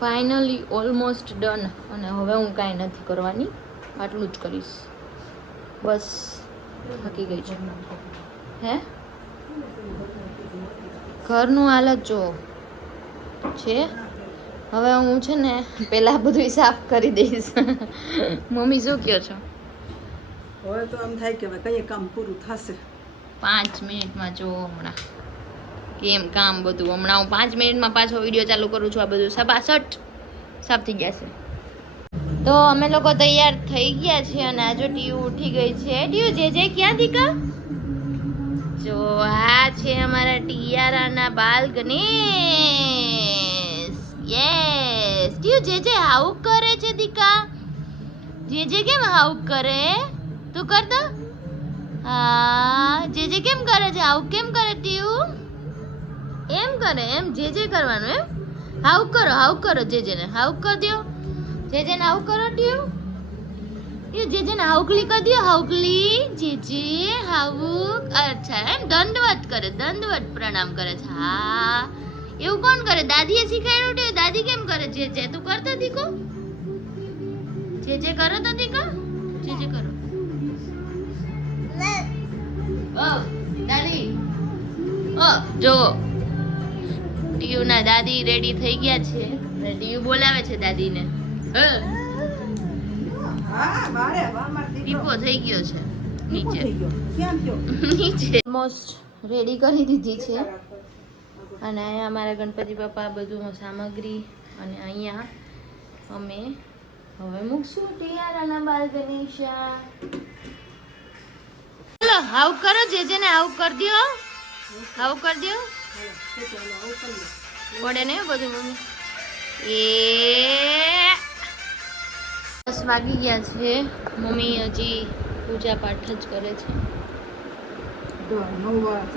Finally almost done. અને હવે હું કાંઈ નથી કરવાની, આટલું જ કરીશ બસ. થાકી ગઈ છે. હે ઘરનું હાલત જો છે. હવે હું છે ને પહેલાં બધું સાફ કરી દઈશ. મમ્મી શું કહો છો? હવે તો આમ થાય કે હવે કઈ કામ પૂરું થશે. 5 મિનિટમાં જો હમણાં કેમ કામ બધું. હમણાં હું 5 મિનિટમાં પાછો વિડીયો ચાલુ કરું છું. આ બધું સબાસટ સાફ થઈ ગયા છે. તો અમે લોકો તૈયાર થઈ ગયા છે અને આ જો ટીયુ ઉઠી ગઈ છે. ટીયુ જે ક્યાં દીકા? જો આ છે અમારા ટિયારાના બાલ ગણેશ. યસ ટીયુ જે હાઉ કરે છે દીકા. જે કેમ હાઉ કરે? તું કર દો. હા જે કેમ કરે છે? હાઉ કેમ કરે ટીયુ? એમ કરે એમ જે કરવાનું એમ. હાઉ કરો જેને હાઉ કર દો. જેને હાઉ કરો ટીયુ. જે હાઉકલી કરી દો. હાઉકલી જે હાઉક. અચ્છા એમ દંડવત કરે, દંડવત પ્રણામ કરે છે. હા એવું કોણ કરે? દાદીએ શીખવાડ્યું ટીયુ. દાદી કેમ કરે? જે તું કરતો દીકો. જે કરો તો દીકો. જે કરો. ઓ દાદી ઓ જો ટીયુ ના દાદી રેડી થઈ ગયા છે અને ટીયુ બોલાવે છે દાદીને. દીપો થઈ ગયો છે નીચે. નીચે ઓલમોસ્ટ રેડી કરી દીધી છે. અને અહીંયા અમારા ગણપતિ બાપા બધું સામગ્રી. અને અહીંયા અમે હવે મૂકશું ટિયારાના બાલ ગણેશા. ચલો હાઉ કરો. જેને હાઉ કરી દો. હાઉ કરી દો. પડે ને બધું મમ્મી. એ 10 વાગી ગયા છે. મમ્મી હજી પૂજા પાઠ જ કરે છે.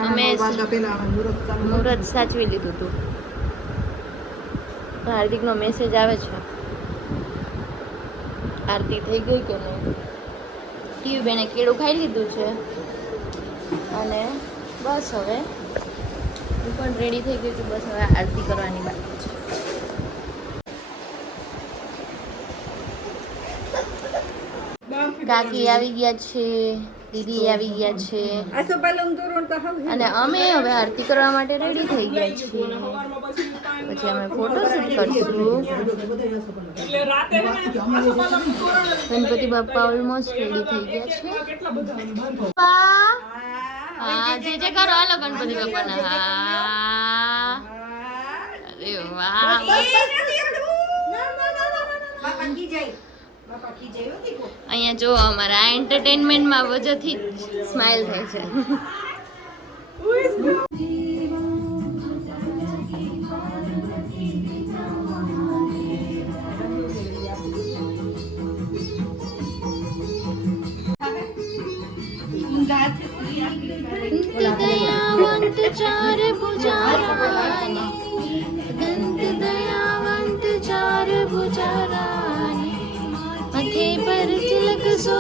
અમે મુહૂર્ત સાચવી લીધું હતું. હાર્દિકનો મેસેજ આવે છે. આરતી થઈ ગઈ કે નહીં? ટીયુ બેને કેળું ખાઈ લીધું છે. અને બસ હવે હું પણ રેડી થઈ ગઈ છું. બસ હવે આરતી કરવાની બાકી છે. કાકી આવી ગયા છે, દીદી આવી ગયા છે અને અમે હવે આરતી કરવા માટે રેડી થઈ ગયા છીએ. પછી અમે ફોટોશૂટ કરશું. ગણપતિ બાપા ઓલમોસ્ટ રેડી થઈ ગયા છે. હા જે કરો. હાલો ગણપતિ બાપાના. હા અરે વાહ. અહીંયા જો અમારા એન્ટરટેનમેન્ટમાં વજહથી સ્માઈલ થાય છે. દયાવંત ચાર ભુજારાની, દયાવંત ચાર ભુજારાની, માથે પર તિલક સો